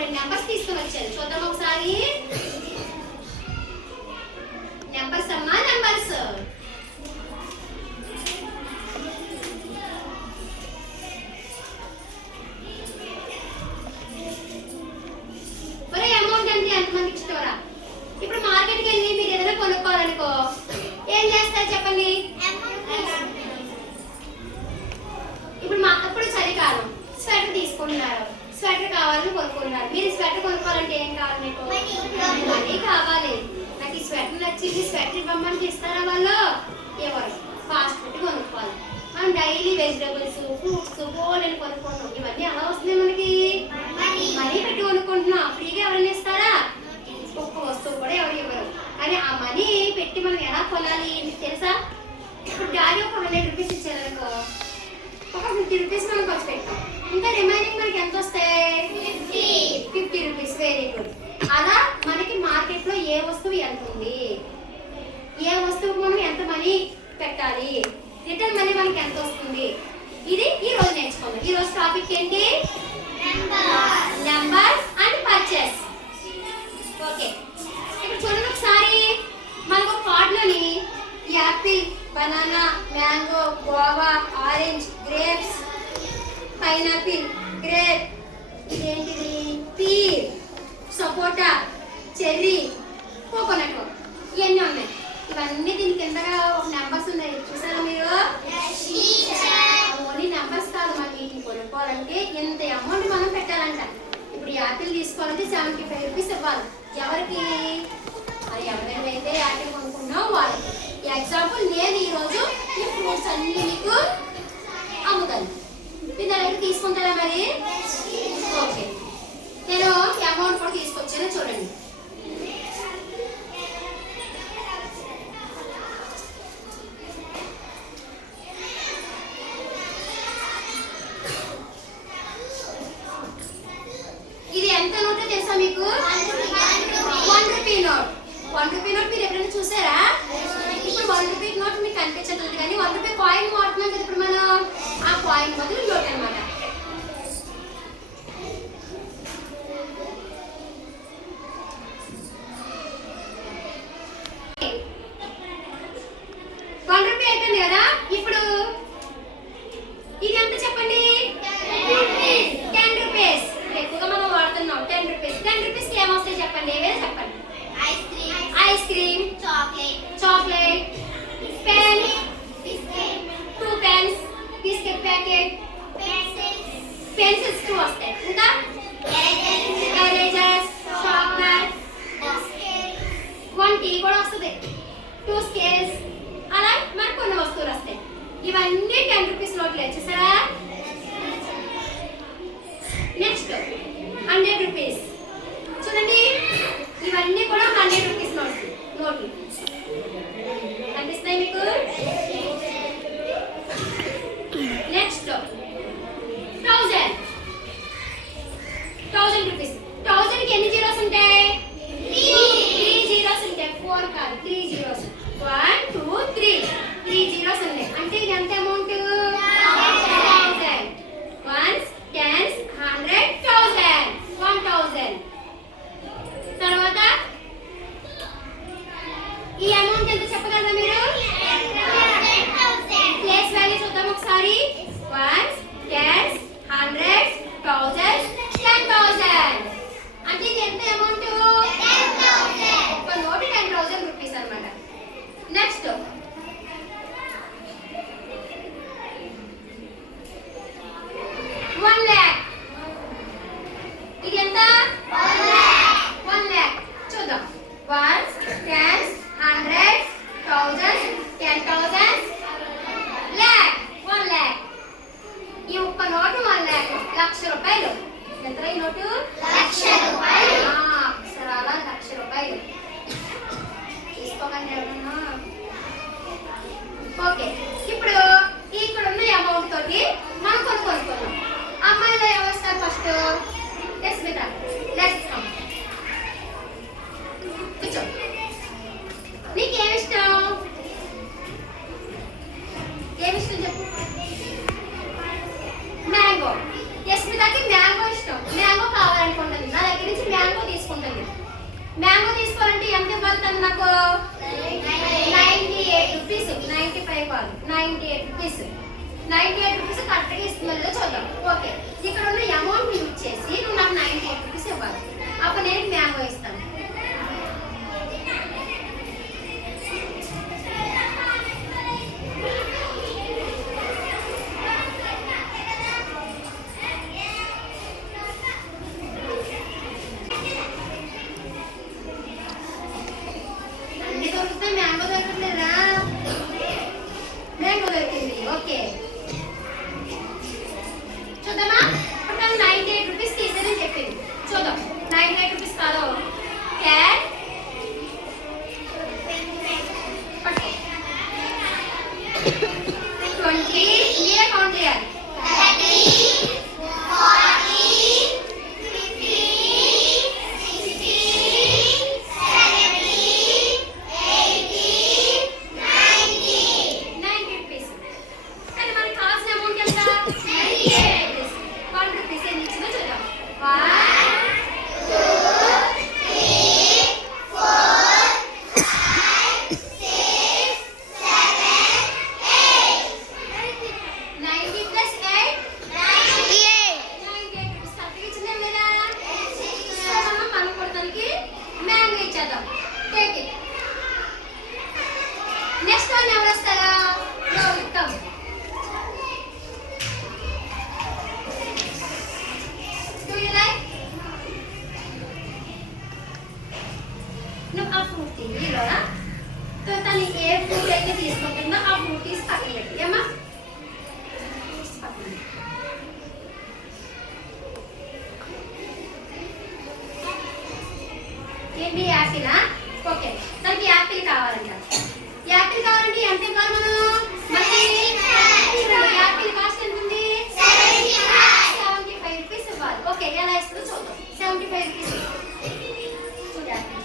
Important numbers తీసుకొని వచ్చారు. చూద్దాం ఒకసారి. నెంబర్స్ అమ్మా, నెంబర్స్. ఒరే అమౌంట్ అంటే ఎంతమందికి ఇస్తారా? ఇప్పుడు మార్కెట్కి వెళ్ళి మీరు ఏదైనా కొనుక్కోవాలనుకో ఏం చేస్తారు చెప్పండి? ఇప్పుడు చలికాలం స్వెటర్ తీసుకుంటున్నారు, స్వెటర్ కావాలని కొనుక్కుంటున్నారు. మీరు స్వెటర్ కొనుక్కోవాలంటే ఏం కావాలి? మీకు మనీ కావాలి. నాకు ఈ స్వెటర్ నచ్చింది, స్వెటర్ ఇవ్వమని ఇస్తారా వాళ్ళు? ఎవరు? ఫాస్ట్ ఫుడ్ కొనుక్కోవాలి. మనం డైలీ వెజిటబుల్స్, ఫ్రూట్స్, బోల్డని కొనుక్కుంటాం. ఇవన్నీ ఎలా వస్తున్నాయి మనకి? మనీ పెట్టి కొనుక్కుంటున్నాం. ఫ్రీగా ఎవరైనా ఇస్తారా? ఒక్క వస్తువు కూడా ఎవరు ఇవ్వరు. కానీ ఆ మనీ పెట్టి మనం ఎలా కొనాలి మీకు తెలుసా? ఇప్పుడు డాడీ ఒక 100 రూపీస్ ఇచ్చారనుకో, ఒక 50 రూపీస్ మనం ఖర్చు పెట్టాం. ఇంకా రిమైనింగ్ మనకి ఎంత వస్తాయి? 50 రూపీస్. Very good. అలా మనకి మార్కెట్లో ఏ వస్తువు ఎంత ఉంది, ఏ వస్తువుకు మనం ఎంత మనీ పెట్టాలి, రిటర్న్ మనీ మనకి ఎంత వస్తుంది, ఇది ఈ రోజు నేర్చుకుందాం. ఈ రోజు టాపిక్ ఏంటి? Numbers and purchase. ఓకే, ఇప్పుడు చూడండి ఒకసారి. మనకు కార్డులోని apple, banana, mango, guava, orange, grapes, pineapple, grape, ఇదేంటిది, పీర్, సపోటా, చెర్రీ, కోకోనట్, ఇవన్నీ ఉన్నాయి. ఇవన్నీ దీని కిందగా ఒక నెంబర్స్ ఉన్నాయి. చూసారా మీరు? ఓన్లీ నెంబర్స్ కాదు, మనం వీటిని కొనుక్కోవాలంటే ఎంత అమౌంట్ మనం పెట్టాలంట. ఇప్పుడు యాపిల్ తీసుకోవాలంటే 75 రూపీస్ ఇవ్వాలి. ఎవరికి? అది ఎవరైతే యాపిల్ కొనుక్కున్నావు వాళ్ళకి. ఎగ్జాంపుల్, నేను ఈరోజు ఈ ఫ్రూట్స్ అన్ని మీకు అమ్ముతాను. మీరు దగ్గర తీసుకుంటారా మరి? ఓకే, నేను అమౌంట్ కూడా తీసుకొచ్చాను చూడండి. ఇది ఎంత నోటో తెలుసా మీకు? 1 రూపీ నోట్. 1 రూపీ నోట్ మీరు ఎప్పుడైనా చూసారా? ఇప్పుడు 1 రూపీ నోట్ మీకు కనిపించట్లేదు, కానీ 1 రూపీ కాయిన్ వాడుతున్నాం కదా ఇప్పుడు మనం. ఆ కాయిన్ బదులు నోట్ అనమాట. అయిపోయింది కదా. ఇప్పుడు ఇది ఎంత చెప్పండి? 10 రూపీస్. ఎక్కువగా మనం వాడుతున్నాం 10 రూపీస్. 10 రూపీస్కి ఏమొస్తాయి చెప్పండి? ఏవైనా చెప్పండి. Ice cream, chocolate, pen, 2 pens, biscuit packet, pencils 2 వస్తాయి. ఇంకా ఎరేజర్స్, షార్ప్నర్, 1 టీ కూడా వస్తుంది, 2 స్కేల్స్. అలా మనకు కొన్ని వస్తువులు వస్తాయి. ఇవన్నీ 10 రూపీస్ నోట్లు. చూసారా? నెక్స్ట్ 100 రూపీస్. చూడండి, ఇవన్నీ కూడా 100 రూపీస్ నోట్లు కనిపిస్తాయి మీకు. నెక్స్ట్ 1000 రూపీస్. 1000కి ఎన్ని జీరోస్ ఉంటాయి? 3 జీరోస్ ఉంటాయి. 4 కాదు, 3 జీరోస్. 1 2 3 3 జీరోస్ ఉన్నాయి. అంటే ఇది ఎంత అమౌంట్? 1000. 1s 10s 100 1000 1000. ఇవ్వాలి తను నాకు 98 రూపీస్, 95 కాదు 98 రూపీస్. 98 రూపీస్ కరెక్ట్గా ఇస్తుందో లేదో చూద్దాం. ఓకే, ఇక్కడ ఉన్న అమౌంట్ యూజ్ చేసి నువ్వు నాకు 98 రూపీస్ ఇవ్వాలి. అప్పుడు నేను మ్యాంగో ఇస్తాను. అన్ని దొరుకుతాయి, మ్యాంగో దొరకట్లేదా? మ్యాంగో దొరికింది. ఓకే చూద్దామా? ఇప్పుడు 98 రూపీస్ తీసేదని చెప్పింది. చూద్దాం 98 రూపీస్ కాదు. క్యాట్ 20 ఇయే కౌంట్ చేయాలి. 30 40 50 60 70 80 90 రూపీస్. కానీ మనకి కావాల్సిన అమౌంట్ ఎంత? 98 రూపీస్. 1 రూపీస్ ఎన్ని ఇచ్చిందో చూద్దాం. 1 2 3 4 5 6 7 8 90 plus 8 98 రూపీస్ కరెక్ట్గా ఇచ్చిందా లేదా? సో మనం కూడా తనకి మ్యాంగో ఇచ్చేద్దాం. Take it. నెక్స్ట్ వన్ ఎవరు వస్తారా? కమ్. Do you like? నువ్వు ఆ ఫ్రూట్ తీయలోనా? సో తను ఏ ఫ్రూట్ అయితే తీసుకుంటుందో ఆ ఫ్రూట్ తీసి పక్కన పెట్టి ఏమా? ఏంటి యాపిలా? ఓకే, తనకి యాపిల్ కావాలంట. యాపిల్ కావాలంటే ఎంత ఇవ్వాలి మనం? మనకి యాపిల్ కాస్ట్ ఎంత ఉంది? 75 రూపీస్ ఇవ్వాలి. ఓకే, ఎలా ఇస్తుందో చూద్దాం. 75 రూపీస్ చూడు యాపిల్.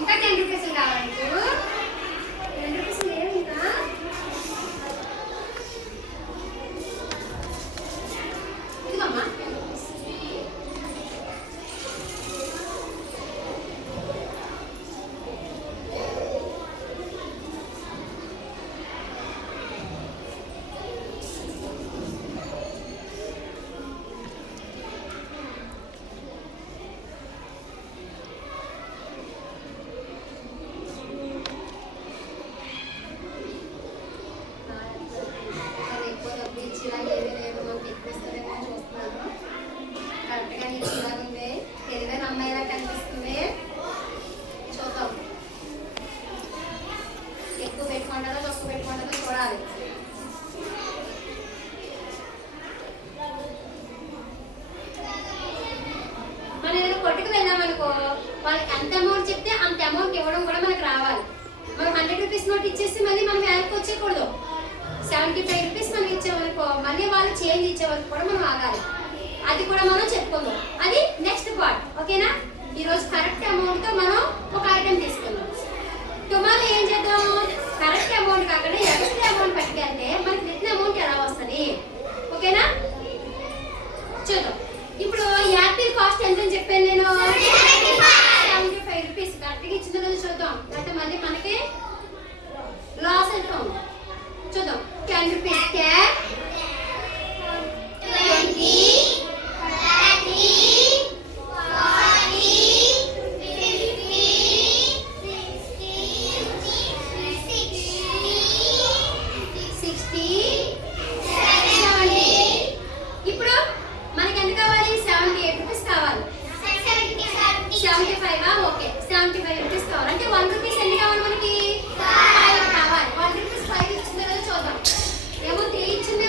ఇంకా 10 రూపీస్ కావాలి నీకు? 10 రూపీస్ లేవు ఇంకా? ఇదిగోమ్మా. అది ఎక్కువ డబ్బులు ఇచ్చేలాగా ఏమీ లేదు. మనకి ఎక్కువ ఇస్తారేమో అని చూస్తున్నాను. కరెక్ట్గా ఇచ్చేలాగా ఉంది. తెలివైన అమ్మాయిలా కనిపిస్తుంది. చూద్దాం ఎక్కువ పెట్టుకుంటారో తక్కువ పెట్టుకుంటారో చూడాలి. మనం ఏదైనా కొట్టుకు వెళ్ళామనుకో, వాళ్ళకి ఎంత అమౌంట్ చెప్తే అంత అమౌంట్ ఇవ్వడం కూడా మనకు రావాలి. మనం 100 రూపీస్ నోట్ ఇచ్చేసి మళ్ళీ మనం వెనక్కి వచ్చేయకూడదు. 75 రూపీస్ మనం ఇచ్చేవనుకో, మళ్ళీ వాళ్ళు చేంజ్ ఇచ్చే వరకు కూడా మనం ఆగాలి. అది కూడా మనం చెప్పుకుందాం. అది నెక్స్ట్ పార్ట్. ఓకేనా? ఈరోజు కరెక్ట్ అమౌంట్తో మనం ఒక ఐటెం తీసుకుందాం. టుమారో ఏం చేద్దాం? కరెక్ట్ అమౌంట్ కాకుండా ఎక్స్ట్రా అమౌంట్ పట్టుకెళ్తే మనకి రిటర్న్ అమౌంట్ ఎలా వస్తుంది? ఓకేనా? చూద్దాం. ఇప్పుడు యాపిల్ కాస్ట్ ఎంత అని చెప్పాను నేను? 75 రూపీస్. కరెక్ట్గా ఇచ్చిందో లేదో చూద్దాం. అంటే మళ్ళీ మనకి లాస్ అవుతాం. చూద్దాం. 10 రూపీస్ క్యాప్ 20 30 40 50 60 70. ఇప్పుడు మనకి ఎంత కావాలి? 78 రూపీస్ కావాలి. 75 ఓకే, 75 రూపీస్ కావాలి. అంటే 1 రూపీస్ ఎన్ని కావాలి మనకి? 5 కావాలి. 1 రూపీస్ 5 ఇచ్చిందో లేదో చూద్దాం. ఏమో 3 ఇచ్చింది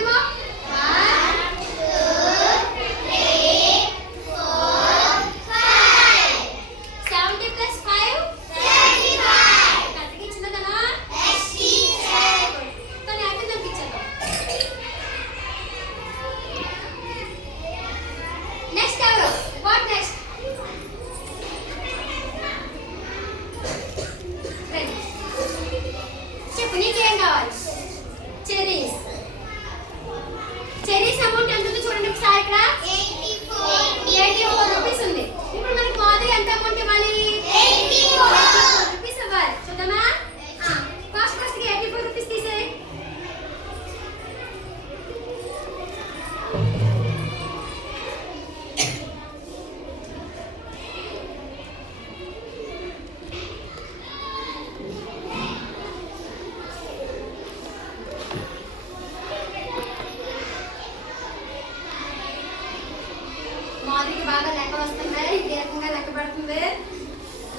ఆంటీకి బాగా లెక్క వస్తున్నాయి. దీర్ఘంగా లెక్క పడుతుంది,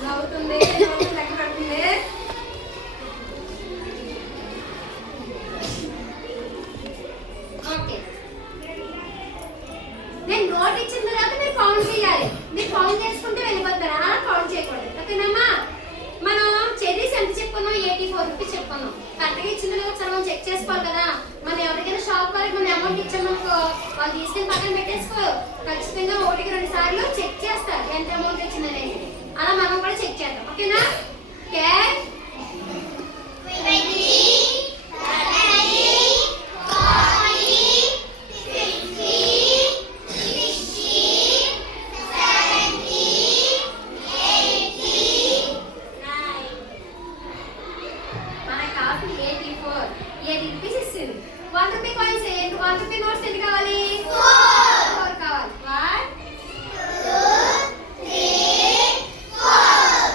నవ్వుతుంది, లెక్క పడుతుంది. ఓకే, నేను నోట్ ఇచ్చిన తర్వాత మీరు కౌంట్ చేయాలి. మీరు కౌంట్ చేసుకుంటే వెళ్ళిపోతారు, అలా కౌంట్ చేయకూడదు. ఓకేనమ్మా? మనం చెర్రీస్ ఎంత చెప్పుకున్నాం? 84 రూపీస్ చెప్పుకున్నాం. కరెక్ట్గా ఇచ్చిందో లేదో ఒకసారి మనం చెక్ చేసుకోవాలి కదా. మనం ఎవరికైనా షాప్ వాళ్ళకి మనం అమౌంట్ ఇచ్చామనుకో, వాళ్ళు తీసుకుని పక్కన పెట్టేసుకో. ఖచ్చితంగా 1-2 సార్లు చెక్ చేస్తారు ఎంత అమౌంట్ వచ్చిందనేది. అలా మనం కూడా చెక్ చేద్దాం. ఓకేనా? ఓకే, 80 రూపీస్ ఇస్తుంది. 1 రూపీ కాయిన్స్, 1 రూపీ నోట్స్ ఎన్ని కావాలి? 4 కావాలి. 1 2 3 4.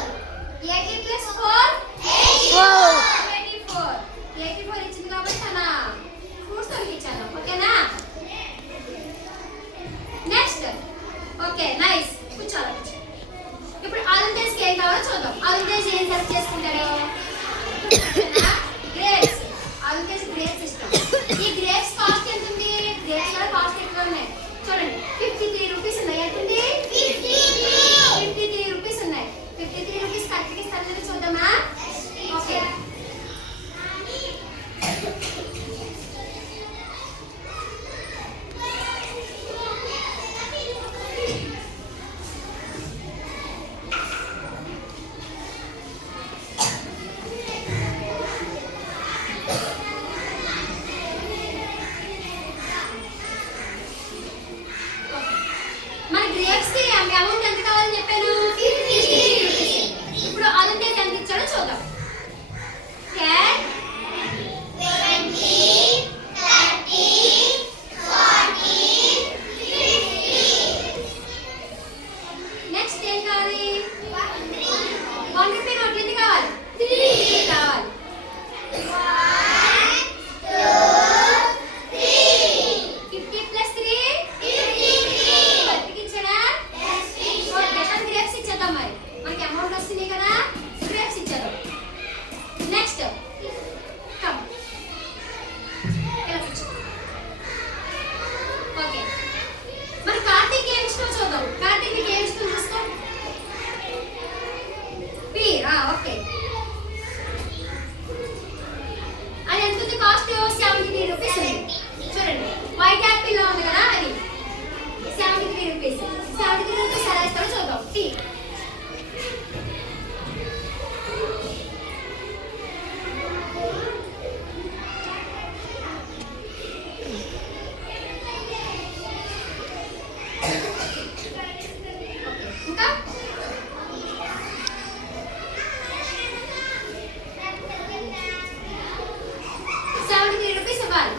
80 ప్లస్ 4 84. 84 ఇచ్చింది కాబట్టి అలా ఫ్రూట్స్ తొలగించాను. ఓకేనా? నెక్స్ట్. Okay, nice. కూర్చోవాలి. ఇప్పుడు ఆలంటేజ్కి ఏం కావాలో చూద్దాం. ఆలంటేజ్ ఏం సెలెక్ట్ చేసుకుంటాడు? గ్రేప్స్. ఆలంటేజ్ గ్రేప్స్ ఇష్టం. ఈ గ్రేప్స్ కాస్ట్ ఎంత ఉంది? గ్రేప్స్ కూడా కాస్ట్ ఎక్కువ ఉన్నాయి. చూడండి, 53 రూపీస్ ఉన్నాయి. ఎంత ఉంది? 53 రూపీస్ ఉన్నాయి. 53 రూపీస్ కరెక్ట్గా ఇస్తాను చూద్దామా? ఓకే, మన గ్రేప్స్ కి అమౌంట్ ఎంత కావాలని చెప్పాను? 53 రూపీస్. ఇప్పుడు ఆలంటేజ్ ఎంత ఇచ్చాడో చూద్దాం. 10 20 30 40 50. నెక్స్ట్ ఏం కావాలి? 1 రూపీ నోట్ ఎన్ని కావాలి? 3 కావాలి. 1 2 3. 50 ప్లస్ 3 గ్రేప్స్ ఇచ్చేద్దాం. మరి మనకి అమౌంట్ వస్తుంది కదా, గ్రేప్స్ ఇచ్చేద్దాం. నెక్స్ట్ కమ్, ఓకే, మరి కార్తీక్ ఏం ఇష్టం చూద్దాం. కార్తీక్ నీకు ఏం ఇష్టం చూసుకో. పీర్. ఓకే, అది ఎంత ఉంది కాస్ట్? 73 రూపీస్ ఉంది. చూడండి, వైట్ యాపిల్ లో ఉంది కదా, అది 73 రూపీస్. 73 రూపీస్ ఎలా ఇస్తారో చూద్దాం. టీ. ఇంకా 73 రూపీస్ ఇవ్వాలి.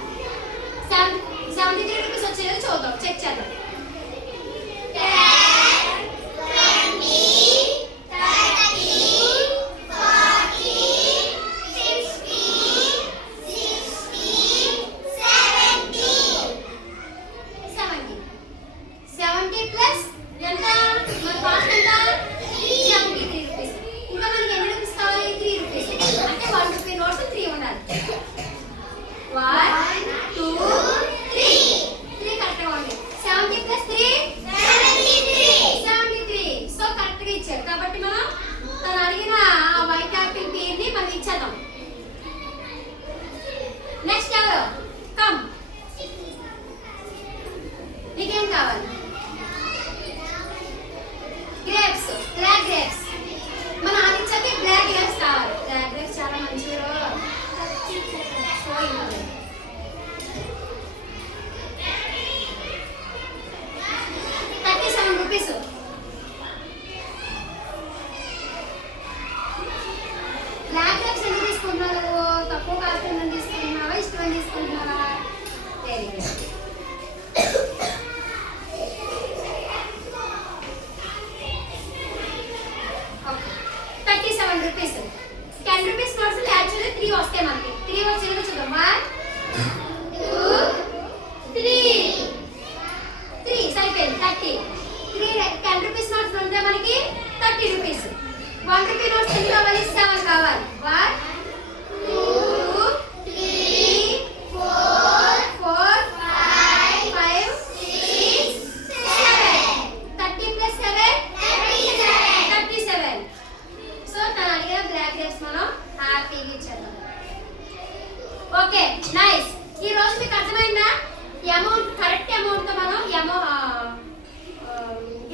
73 రూపీస్ వచ్చేది చూద్దాం, చెక్ చేద్దాం. 10 20 30 40 50 60 70. 70 ప్లస్ ఎంత? మన కాస్ట్ ఎంత? 73 రూపీస్. ఇంకా మనకి ఎన్ని రూపీస్ కావాలి? 3 రూపీస్. అంటే 1 రూపీ నోట్స్ 3 ఉండాలి. 1 2 3 కరెక్ట్గా ఉంది. 70 ప్లస్ 3 73. సో కరెక్ట్గా ఇచ్చారు కాబట్టి మనం తను అడిగిన ఆ వైట్ యాపిల్ పేరుని మనం ఇచ్చేద్దాం. నెక్స్ట్ ఎవరు? కమ్, నీకేం కావాలి? Grapes, black grapes. మన ఆదిత్యకి బ్లాక్ గ్రేప్స్ కావాలి. బ్లాక్ గ్రేప్స్ చాలా మంచివి. 37 రూపీస్. బ్లాక్ గ్రేప్స్ ఎందుకు తీసుకుంటున్నావు? తక్కువ కాస్ట్ ఉందని తీసుకుంటున్నావా, ఇష్టమని తీసుకుంటున్నావా? Very good. Okay, 37 rupees. 10 rupees notes actually 3 వస్తాయి మనకి. 3 వచ్చేది చూద్దాం. 1 2 3 సరిపోయింది. 30. 30 రూపీస్. 1 రూపీ నోట్స్ ఎన్ని కావాలి? 7 కావాలి. 1 2 3 4 5 5 6 7. 30 plus 7 37. సో తను అడిగిన బ్లాక్ గ్రేప్స్ మనం హ్యాపీగా ఇచ్చేద్దాం. Okay nice. ఈ రోజు మీకు అర్థమైందా? అమౌంట్ కరెక్ట్ అమౌంట్ తో మనం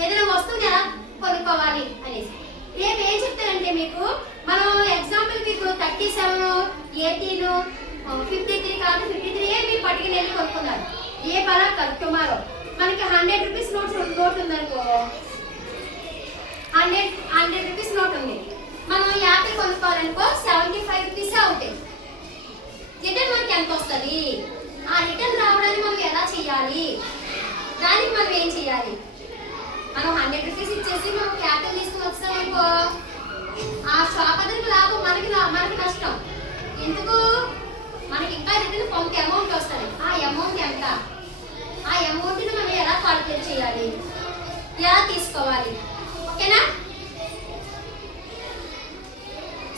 ఏదైనా వస్తువుని ఎలా కొనుక్కోవాలి అనేసి. రేపు ఏం చెప్తారంటే మీకు మనం ఎగ్జాంపుల్ మీకు 37 18 53 కాదు 53 మీరు పట్టుకుని వెళ్ళి కొనుక్కున్నారు. ఏ పలా కాదు టుమారో మనకి 100 రూపీస్ నోట్ ఉందనుకో, 100 రూపీస్ నోట్ ఉంది. మనం యాపిల్ కొనుక్కోవాలనుకో 75 రూపీస్ అవుతాయి. రిటర్న్ మనకి ఎంత వస్తుంది? ఆ రిటర్న్ రావడానికి మనం ఎలా చేయాలి? దానికి మనం ఏం చేయాలి? మనం 100 రూపీస్ ఇచ్చేసి మనం యాపిల్ తీసుకుని వస్తామనుకో, ఆ షాప్ అతనికి లాభం, మనకి నష్టం. ఎందుకు? మనకి ఇంకా రిటర్న్ కొంత అమౌంట్ వస్తుంది. ఆ అమౌంట్ ఎంత? ఆ అమౌంట్ని మనం ఎలా కాల్కులేట్ చేయాలి, ఎలా తీసుకోవాలి? ఓకేనా?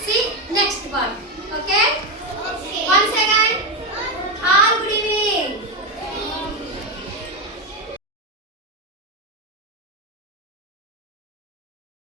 See next part.